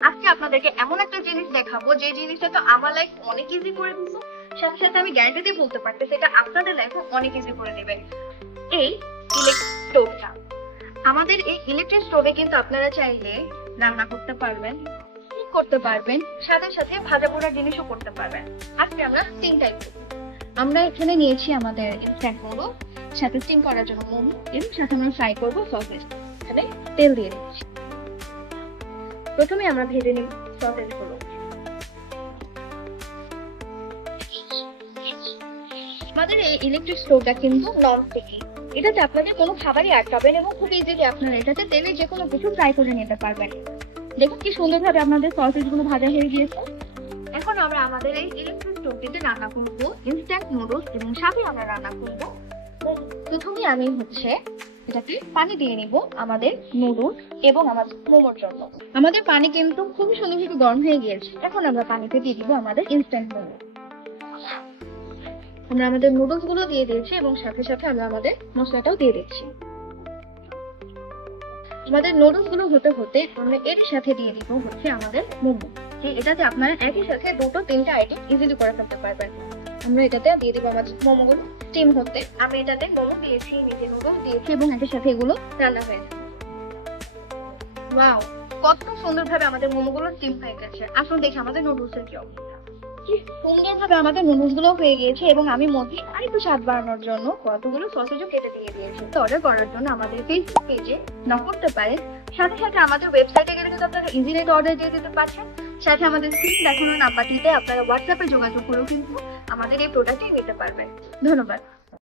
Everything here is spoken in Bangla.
আজকে আপনাদেরকে এমন একটা জিনিস দেখাবো যে জিনিসটা তো আমার লাইফ অনেক ইজি করে দিচ্ছে, সাথে সাথে আমি গ্যারান্টি দিয়ে বলতে পারতেছি এটা আপনাদের লাইফও অনেক ইজি করে দেবে। এই ইলেকট্রিক স্টোভটা, আমাদের এই ইলেকট্রিক স্টোভে কিন্তু আপনারা চাইলে রান্না করতে পারবেন, কুক করতে পারবেন, সাথে সাথে ভাজা পোড়া জিনিসও করতে পারবেন। আজকে আমরা স্টিম টাইপ করব। আমরা এখানে নিয়েছি আমাদের ইনস্ট্যান্ট নুডলস, সাথে স্টিম করার জন্য মোমো, এবং সাথে আমরা ফ্রাই করবো সসেজ। এখানে তেল দিয়ে দিচ্ছি। প্রথমে আমরা ভেজে নিই সসেজ গুলো। আমাদের এই ইলেকট্রিক স্টোভটা কিন্তু নন স্টিকি, এটাতে আপনাদের কোনো খাবারই আটকাবেন এবং খুব ইজিলি আপনারা এটাতে তেলে যে কোনো কিছু ফ্রাই করে নিতে পারবেন। দেখুন কি সুন্দরভাবে আপনাদের সসেজ গুলো ভাজা হয়ে গিয়েছে। এখন আমরা আমাদের এই ইলেকট্রিক স্টোভটিতে রান্না করবো ইনস্ট্যান্ট নুডলস এবং সাথে আমরা রান্না করবো। প্রথমে আমি এটাকে পানি দিয়ে নিব আমাদের নুডলস এবং আমাদের মোমোর জন্য। আমাদের পানি কিন্তু খুবই সুন্দরভাবে গরম হয়ে গিয়েছে। এখন আমরা পানিতে দিয়ে দিব আমাদের ইনস্ট্যান্ট মোমো। আমরা আমাদের নুডলস গুলো দিয়ে দিয়েছি এবং সাথে সাথে আমরা আমাদের মশলাটাও দিয়ে দিচ্ছি। আমাদের নুডলস গুলো হতে হতে আমরা এর সাথে দিয়ে দিব আমাদের মোমো। এটাতে আপনারা একই সাথে দুটো তিনটা আইটেম ইজিলি করে ফেলতে পারবেন। আমরা এটাতে দিয়ে দিব আমাদের মোমো গুলো স্টিম হতে। আমি এটাতে মোমো দিয়েছি, নিজে নুডলস দিয়েছি এবং একই সাথে এগুলো রান্না হয়ে যাবে। ওয়াও, কত সুন্দরভাবে আমাদের মোমো গুলো স্টিম হয়ে গেছে। আসলে দেখি আমাদের নুডলস এর কি অবস্থা। সুন্দরভাবে আমাদের নুডলস গুলো হয়ে গিয়েছে এবং আমি মধ্যে আরেকটু স্বাদ বাড়ানোর জন্য কতগুলো সসেজও কেটে দিয়ে দিয়েছি। তো অর্ডার করার জন্য আমাদের ফেসবুক পেজে নক করতে পারেন, সাথে সাথে আমাদের ওয়েবসাইটে গেলে কিন্তু আপনারা ইজিলি অর্ডার দিয়ে দিতে পারছেন। সাথে আমাদের স্ক্রিন দেখানো নাম্বারটিতে আপনারা হোয়াটসঅ্যাপে যোগাযোগ করেও কিন্তু আমাদের এই প্রোডাক্টটি নিতে পারবেন। ধন্যবাদ।